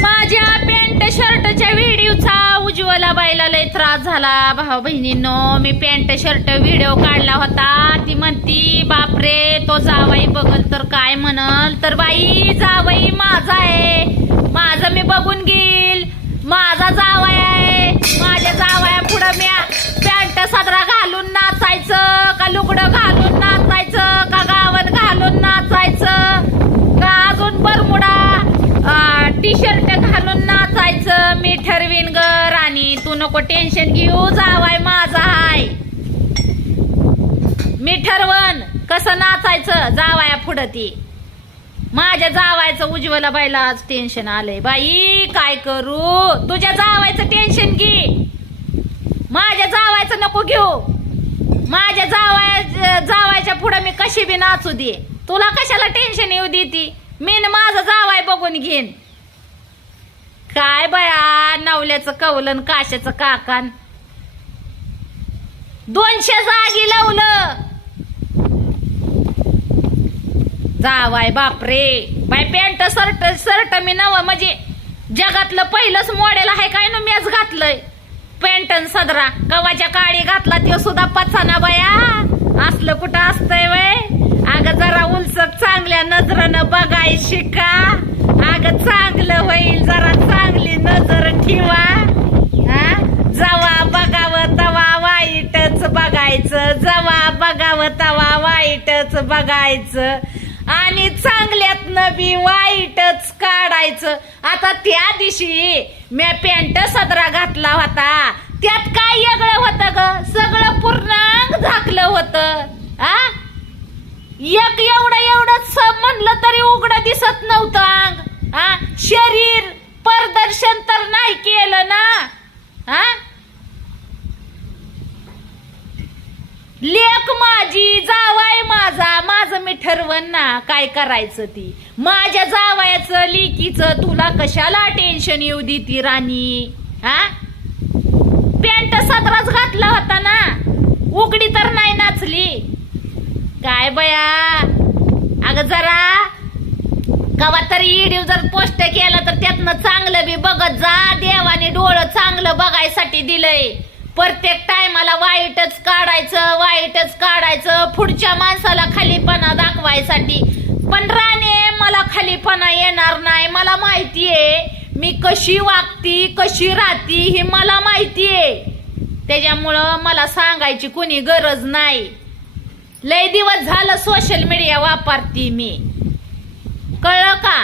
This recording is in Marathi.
माझ्या पॅन्ट शर्टच्या व्हिडिओचा उज्ज्वला बाईला लय त्रास झाला. भाऊ बहिणींनो, मी पॅन्ट शर्ट व्हिडिओ काढला होता. ती म्हणती बापरे तो जावाई बघल तर काय म्हणल. तर बाई जावाई माझा आहे, माझं मी बघून घेईल. माझा जावाई आहे, माझ्या जावाया पुढं मी पॅन्ट सदरा घालून नाचायचं का, लुगडं घालून नाचायचं का, गावन घालून नाचायचं का, अजून बरमुडा टी शर्ट घालून नाचायचं. मी ठरवीन ग राणी, तू नको टेन्शन घेऊ. जावाय माझा हाय, मी ठरवन कसं नाचायचं जावाया पुढं. ती माझ्या जावायचं उज्ज्वला बाईला आज टेन्शन आलंय. बाई काय करू, तुझ्या जावायचं टेन्शन घे, माझ्या जावायचं नको घेऊ. माझ्या जावायच्या पुढे मी कशी बी नाचू दे, तुला कशाला टेन्शन येऊ देती. मी न माझा जावाय बघून घेईन. काय बया नवल्याचं कवलन काशाचं काकान 200 जागी लावलं जावाय. बापरे बाय पॅन्ट शर्ट मी नवं म्हणजे जगातलं पहिलंच मॉडेल आहे काय ना, मीच घातलंय पॅन्ट सदरा. कवाच्या काळी घातला तो सुद्धा पचाना बया, असलं कुठं असतंय वय. अगं जरा उलसक चांगल्या नजरेनं बघाय शिका. अगं चांगलं होईल, जरा चांगली नजर ठेवा. जवा बघावं तवा वाईटच बघायचं, जवा बघावं तवा वाईटच बघायचं आणि चांगल्यातनं बी वाईटच काढायचं. आता त्या दिवशी मी पॅन्ट सदरा घातला होता, त्यात काय वेगळं होतं ग, सगळं पूर्ण झाकलं होतं. एक एवढंच म्हणलं तरी उघडं दिसत नव्हतं अंग. शरीर प्रदर्शन तर नाही केलं ना. लेक माझी, जावाय माझा, माझं मी ठरवन ना काय करायचं. ती माझ्या जावायाचं लेकीचं तुला कशाला टेन्शन येऊ देती राणी. पॅन्ट सदराच घातला होता ना, उघडी तर नाही नाचली. काय बया अगं जरा कवा तरी व्हिडिओ जर पोस्ट केला तर त्यातनं चांगलं बी बघत जा. देवाने डोळं चांगलं बघायसाठी दिलंय. प्रत्येक टायमाला वाईटच काढायचं पुढच्या माणसाला खालीपणा दाखवायसाठी. पण राणे मला खालीपणा येणार नाही. मला माहितीये मी कशी वागती कशी राहती हे मला माहितीये. त्याच्यामुळं मला सांगायची कोणी गरज नाही. लय दिवस झालं सोशल मीडिया वापरती मी, कळलं का.